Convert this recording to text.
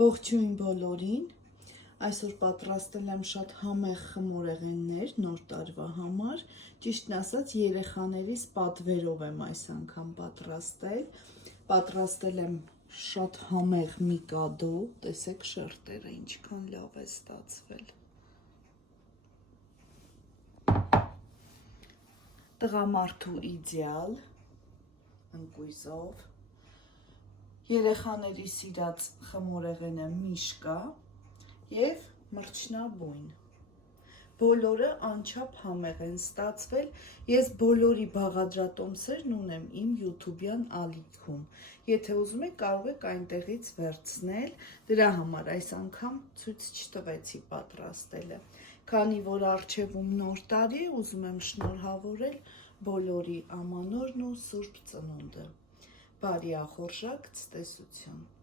Ողջույն բոլորին, այսօր պատրաստել եմ շատ համեղ խմորեղեններ նոր տարվա համար, ճիշտն ասած երեխաներիս պատվերով եմ այս անգամ պատրաստել եմ շատ համեղ միկադո, տեսեք շերտերը ինչքան լավ է ստացվել, տղամարդու իդեալ, ընկույզով, երեխաների սիրած խմորեղենը միշկա և մրջնաբույն, բոլորը անչափ համեղ են ստացվել, ես բոլորի բաղադրատոմսերն ունեմ իմ յութուբյան ալիքում, եթե ուզում եք կարող եք այնտեղից վերցնել, դրա համար այս անգամ ցույց չտվեցի պատրաստելը, քանի որ առջևում նոր տարի է, ուզում եմ շնորհավորել բոլորի ամանորն ու Սուրբ Ծնունդը, բարի ախորժակ ցտեսություն։